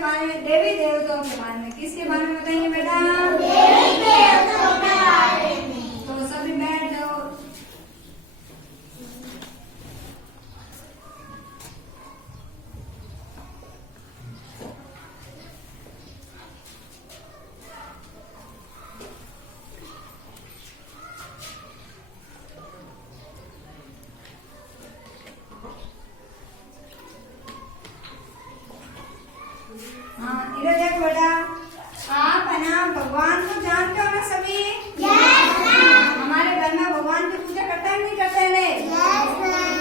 बारे में, देवी देवताओं के बारे में। किसके बारे में बताएंगे बेटा? देवी देवताओं के बारे में। तो सभी बैठ जाओ। हाँ, इधर देखो बेटा, आप है ना भगवान को जानते हो ना सभी? हमारे घर में भगवान की पूजा करते हैं नहीं करते हैं?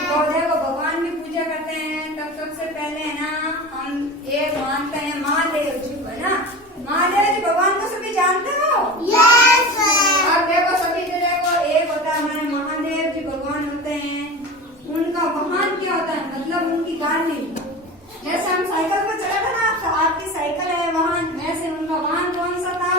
तो देखो भगवान की पूजा करते हैं तब सबसे पहले है ना हम एक मानते हैं महादेव जी को, है ना? महादेव जी भगवान को सभी जानते हो? अब देखो सभी जो देखो, एक होता है हमारे महादेव जी भगवान होते हैं, उनका वाहन क्या होता है, मतलब उनकी गाड़ी। जैसे हम साइकिल पर चला था ना, तो आपकी साइकिल है वाहन, वैसे उनका वाहन कौन सा था?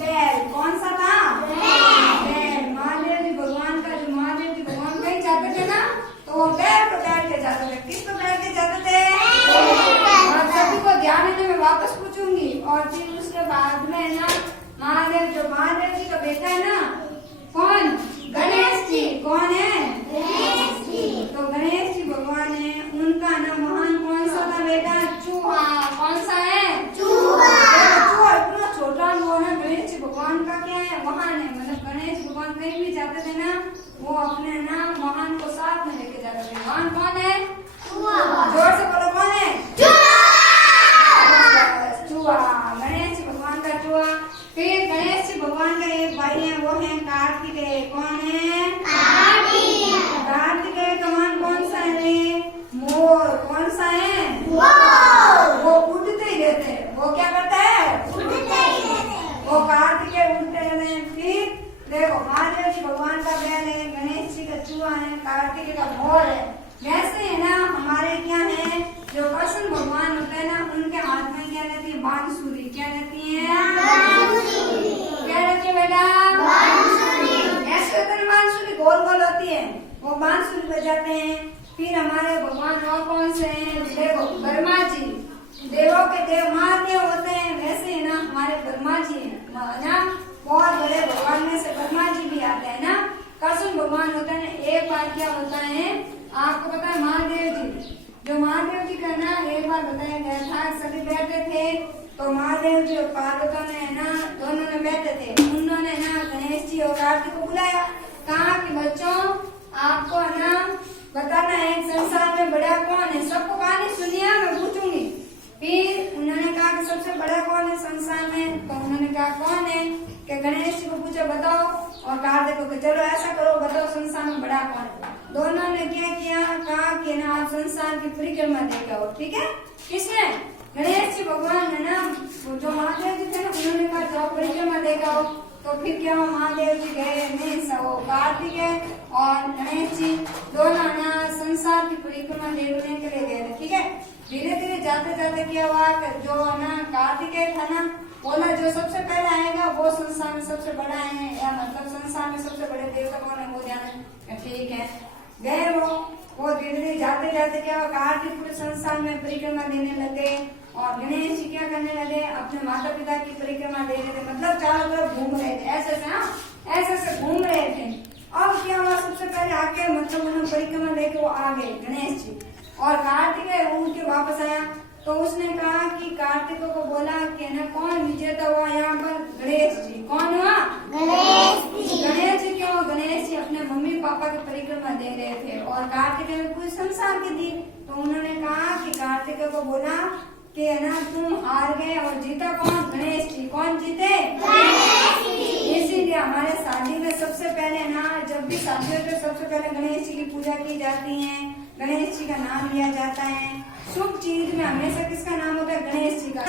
बैल। कौन सा था? बैल। महादेव जी भगवान का, जो महादेव जी भगवान कहीं जाते थे ना, तो वो बैल पर बैठ के जाते थे। किस पर बैठ के जाते थे? और सभी को ध्यान है, मैं वापस पूछूंगी। और फिर उसके बाद में ना महादेव, जो महादेव जी का बेटा है ना, कौन? गणेश जी। कौन है? तो गणेश जी भगवान है, उनका ना वाहन कौन सा था बेटा? चूहा। कौन सा है? चूहा। इतना छोटा वो है, गणेश जी भगवान का क्या है? वाहन है। मतलब गणेश भगवान कहीं भी जाते थे ना, वो अपने ना वाहन को साथ में लेके जाते थे। वाहन कौन है? जोर से बोलो, कौन है? चूहा। गणेश जी भगवान का चूहा। फिर गणेश जी भगवान का एक भाई है, वो है कार्तिकेय। कौन है? कार्तिकेय का वाहन कौन सा है? मोर। कौन सा है? वो उड़ते ही रहते हैं। वो क्या करता है? वो कार्तिकेय उड़ते रहते हैं। फिर देखो महादेव जी भगवान का बैल है, गणेश जी का चूहा है, कार्तिकेय का मोर है। वैसे है ना हमारे क्या है, जो कृष्ण भगवान होते हैं ना, उनके हाथ में क्या रहती है? बांसुरी। क्या रहती है? क्या रहती है बेटा? ऐसे होता है बांसुरी, गोल गोल होती है, वो बांसुरी बजाते हैं। फिर हमारे भगवान और कौन से हैं? देखो ब्रह्मा जी, देवों के देव महादेव होते हैं। वैसे है ना हमारे ब्रह्मा जी है ना, बहुत बड़े भगवान में से ब्रह्मा जी भी आते हैं ना। कृष्ण भगवान होता है ना, एक बार क्या होता है आपको पता है? महादेव जी, जो महादेव जी का ना एक बार बताया गया था, सभी बैठे थे, तो महादेव जी और पार्वती ने ना दोनों ने बैठे थे, उन्होंने ना गणेश जी और कार्तिक को बुलाया, कहा कि बच्चों आपको है ना बताना है संसार में बड़ा कौन है। सबको कहानी सुनिए, मैं पूछूंगी। फिर उन्होंने कहा कि सबसे बड़ा कौन है संसार में? तो उन्होंने कहा कौन है? कि गणेश जी को पूछा बताओ, और कार्तिक को चलो ऐसा करो बताओ संसार में बड़ा कौन है। दोनों ने क्या किया, कहा कि ना आप संसार की परिक्रमा देखे हो। ठीक है, किसने? गणेश जी भगवान है ना, जो महादेव जी थे ना, उन्होंने कहा जाओ परिक्रमा देखा हो। तो फिर क्या हुआ, महादेव जी गए, कार्तिकेय और गणेश जी दोनों ना संसार की परिक्रमा देखने के लिए गए थे। ठीक है, धीरे धीरे जाते जाते क्या हुआ, जो ना कार्तिकेय था ना, बोला जो सबसे पहले आएगा वो संसार में सबसे बड़ा है, या मतलब संसार में सबसे बड़े देवता कौन है वो जाने। ठीक है, गए वो धीरे धीरे जाते जाते क्या हुआ, कार्तिक पूरे संसार में परिक्रमा देने लगे, और गणेश जी क्या करने लगे, अपने माता पिता की परिक्रमा दे रहे थे, मतलब चारों तरफ घूम रहे थे, ऐसे ऐसे घूम रहे थे। अब क्या हुआ, सबसे पहले आके मतलब उन्होंने परिक्रमा लेके वो आ गए गणेश जी, और कार्तिकेय उड़ के वापस आया। तो उसने कहा कि कार्तिक को बोला कि ना कौन विजेता हुआ यहाँ पर? गणेश जी। कौन हुआ? गणेश जी। क्यों? गणेश जी अपने मम्मी पापा की परिक्रमा दे रहे थे, और कार्तिकेय में पूरे संसार की थी। तो उन्होंने कहा कि कार्तिकेय को बोला कि ना तुम हार गए, और जीता कौन? गणेश जी। कौन जीते? इसीलिए हमारे शादी में सबसे पहले ना, जब भी शादी होती है सबसे पहले गणेश जी की पूजा की जाती है, गणेश जी का नाम लिया जाता है। शुभ चीज में हमेशा किसका नाम होता है? गणेश जी का।